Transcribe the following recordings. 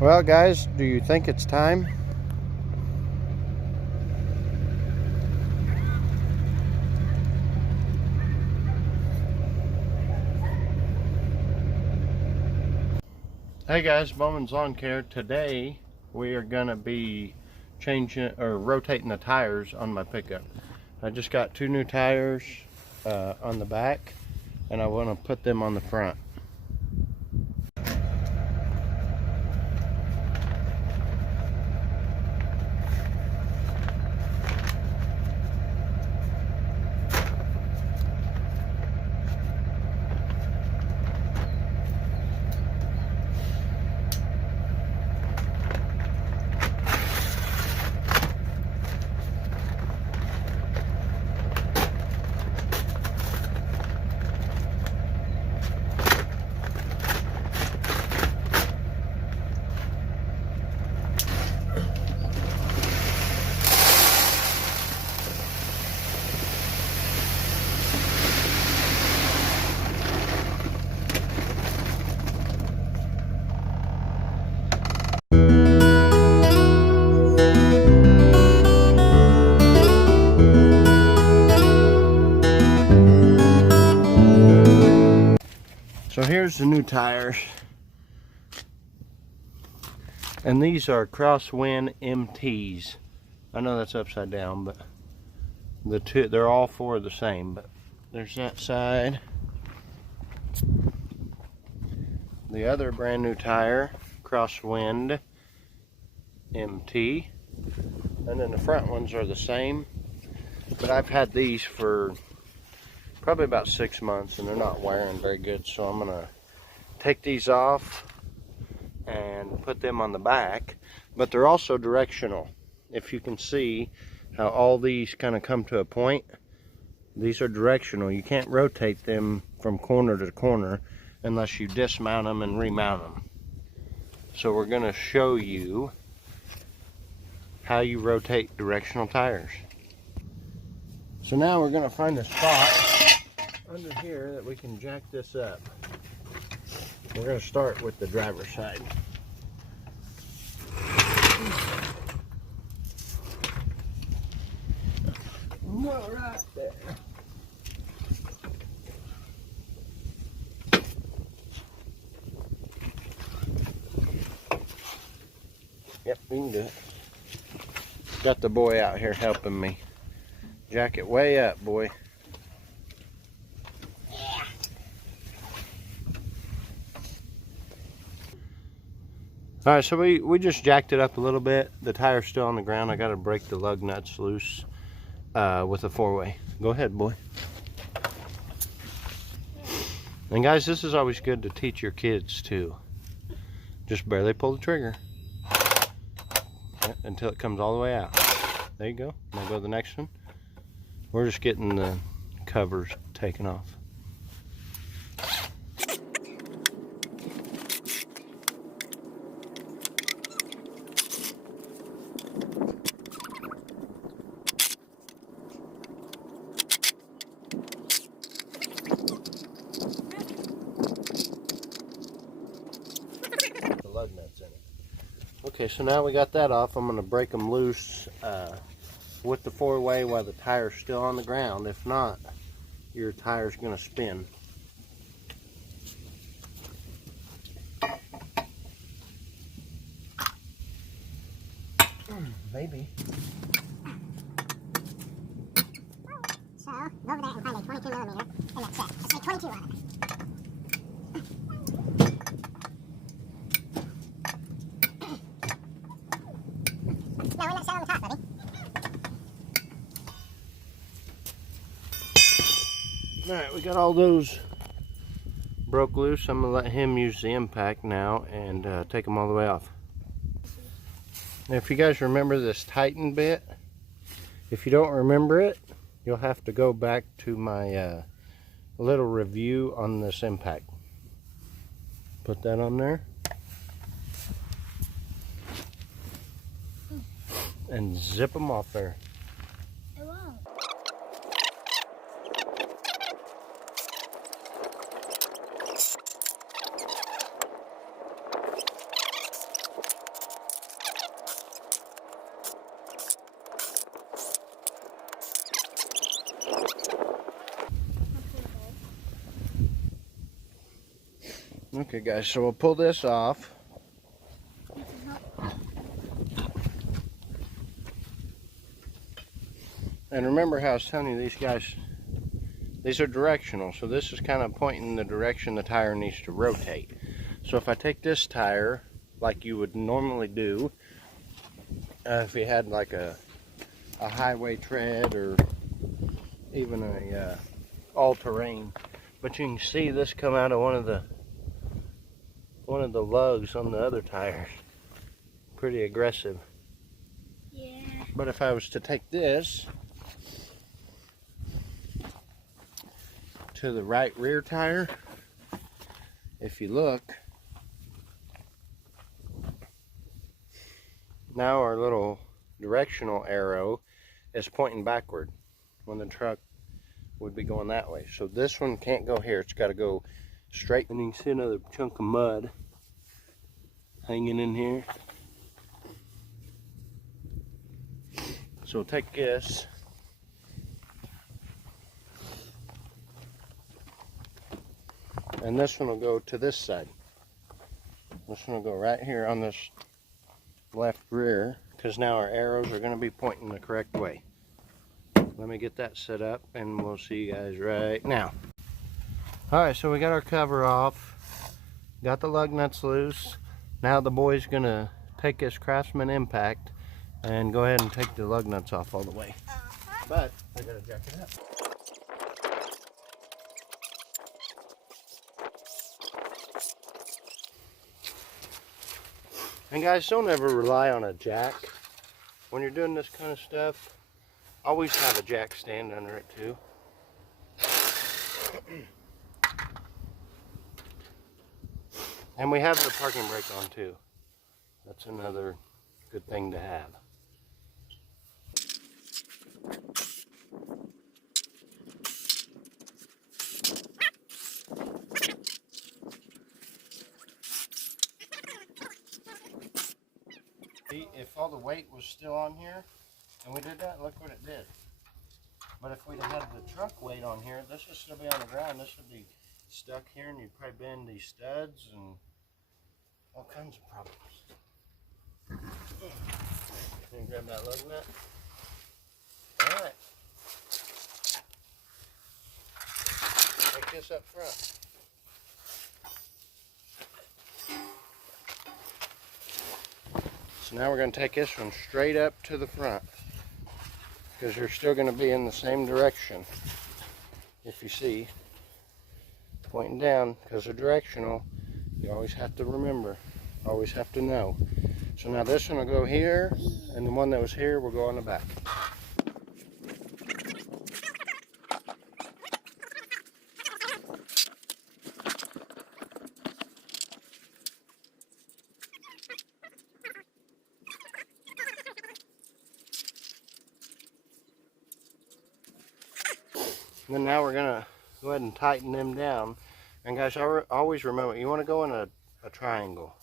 Well, guys, do you think it's time? Hey guys, Bowman's Lawn Care. Today we are gonna be changing or rotating the tires on my pickup. I just got 2 new tires on the back, and I want to put them on the front. So here's the new tires, and these are Crosswind MTs. I know that's upside down, but they're all 4 the same. But there's that side. The other brand new tire, Crosswind MT, and then the front ones are the same. But I've had these for probably about 6 months, and they're not wearing very good, so I'm gonna take these off and put them on the back. But they're also directional. If you can see how all these kind of come to a point, these are directional. You can't rotate them from corner to corner unless you dismount them and remount them. So we're gonna show you how you rotate directional tires. So now we're gonna find a spot under here that we can jack this up. We're going to start with the driver's side. Well, right there. Yep, we can do it. Got the boy out here helping me. Jack it way up, boy. Alright, so we just jacked it up a little bit. The tire's still on the ground. I got to break the lug nuts loose with a 4-way. Go ahead, boy. And guys, this is always good to teach your kids too. Just barely pull the trigger until it comes all the way out. There you go. Now go to the next one. We're just getting the covers taken off. Lug nuts in it. Okay, so now we got that off. I'm going to break them loose with the 4-way while the tire's still on the ground. If not, your tire's going to spin. Maybe. So, go over there and find a 22 millimeter, and that's it. Let's say 22 on it. Now, when that's set on the top, buddy. Alright, we got all those broke loose. I'm going to let him use the impact now and take them all the way off. Now, if you guys remember this Titan bit, if you don't remember it, you'll have to go back to my little review on this impact. Put that on there. And zip them off there. It won't. Okay guys, so we'll pull this off. And remember how I was telling you these are directional, so this is kind of pointing in the direction the tire needs to rotate. So if I take this tire like you would normally do, if you had like a highway tread or even a all-terrain, but you can see this come out of one of the lugs on the other tires. Pretty aggressive. Yeah. But if I was to take this to the right rear tire, if you look, now our little directional arrow is pointing backward when the truck would be going that way. So this one can't go here, it's got to go straight. And you can see another chunk of mud hanging in here. So we'll take this, and this one will go to this side. This one will go right here on this left rear, because now our arrows are going to be pointing the correct way. Let me get that set up and we'll see you guys right now. Alright, so we got our cover off, got the lug nuts loose. Now the boy's going to take his Craftsman Impact and go ahead and take the lug nuts off all the way. But I gotta jack it up. And guys, don't ever rely on a jack. When you're doing this kind of stuff, always have a jack stand under it too. And we have the parking brake on too. That's another good thing to have. If all the weight was still on here and we did that, look what it did. But if we'd have had the truck weight on here, this would still be on the ground. This would be stuck here and you'd probably bend these studs and all kinds of problems. Can you grab that lug nut? Alright. Take this up front. So now we're going to take this one straight up to the front, because you're still going to be in the same direction. If you see, pointing down, because they're directional, you always have to remember, always have to know. So now this one will go here, and the one that was here will go on the back. And then now we're going to go ahead and tighten them down. And guys, always remember, you want to go in a triangle.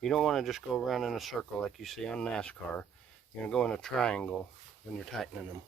You don't want to just go around in a circle like you see on NASCAR. You're going to go in a triangle when you're tightening them.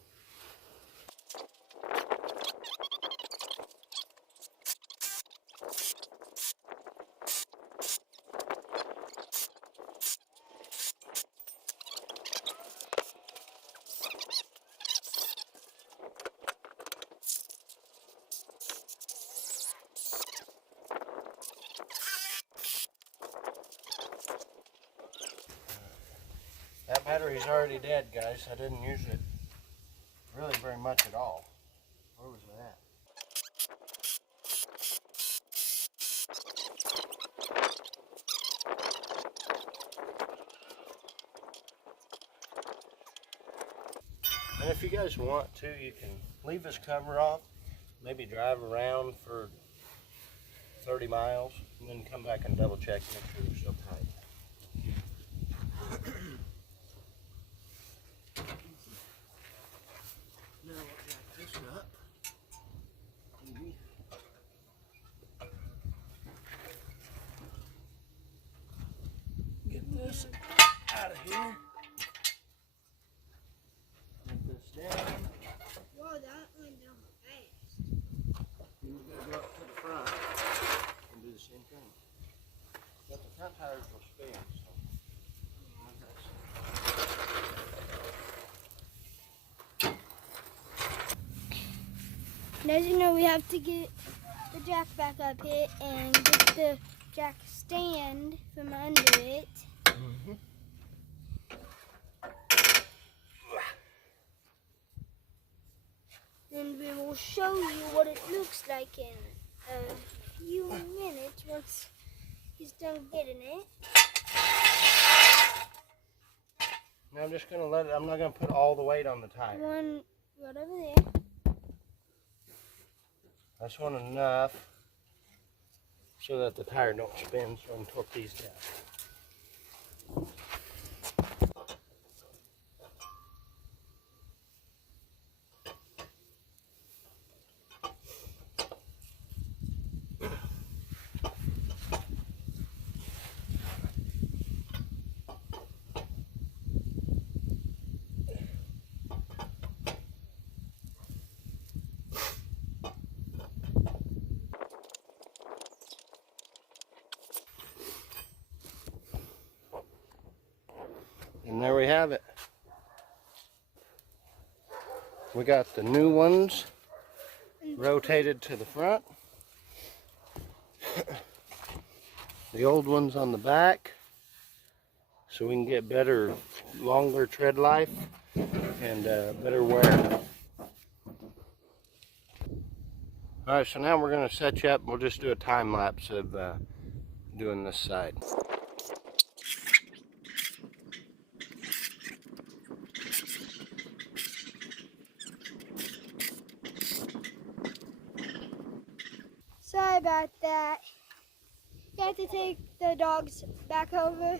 That battery's already dead, guys. I didn't use it really very much at all. Where was it at? And if you guys want to, you can leave this cover off, maybe drive around for 30 miles, and then come back and double check and make sure they're still tight. Now we'll jack this up. Maybe. Get this out of here. Put this down. Whoa, that went down fast. And we're going to go up to the front and do the same thing. tires will spin. And as you know, we have to get the jack back up here and get the jack stand from under it. Mm-hmm. And we will show you what it looks like in a few minutes once he's done getting it. Now I'm just gonna let it, I'm not gonna put all the weight on the tire. One right over there. I just want enough so that the tire don't spin, so I can torque these down. And there we have it. We got the new ones rotated to the front. The old ones on the back, so we can get better, longer tread life and better wear. Alright, so now we're going to set you up. We'll just do a time lapse of doing this side. Sorry about that. You have to take the dogs back over.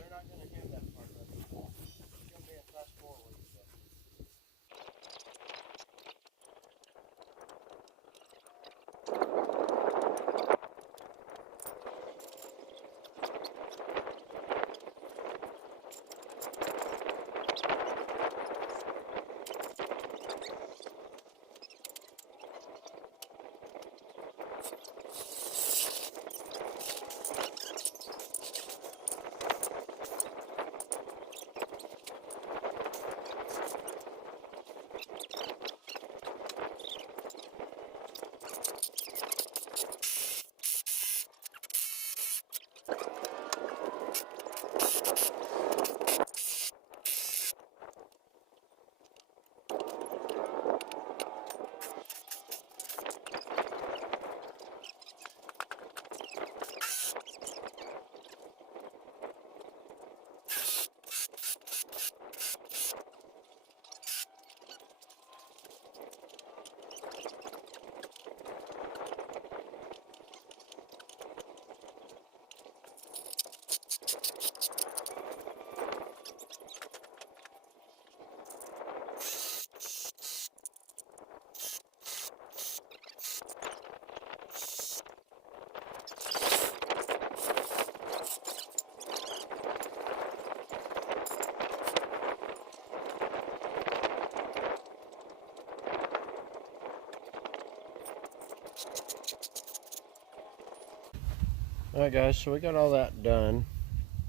Alright guys, so we got all that done.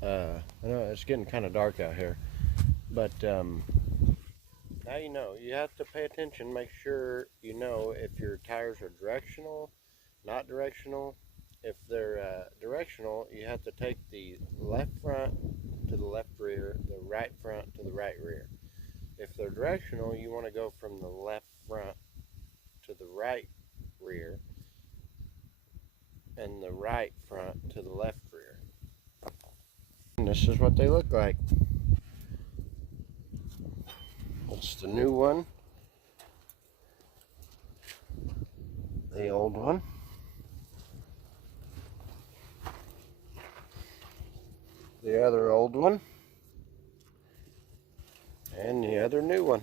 I know it's getting kind of dark out here, but now you know. You have to pay attention, make sure you know if your tires are directional, not directional. If they're directional, you have to take the left front to the left rear, the right front to the right rear. If they're directional, you want to go from the left front to the right rear, and the right front to the left rear. And this is what they look like. It's the new one, the old one, the other old one, and the other new one.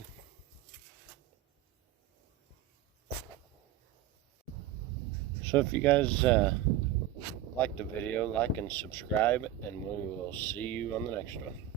So if you guys like the video, like and subscribe, and we will see you on the next one.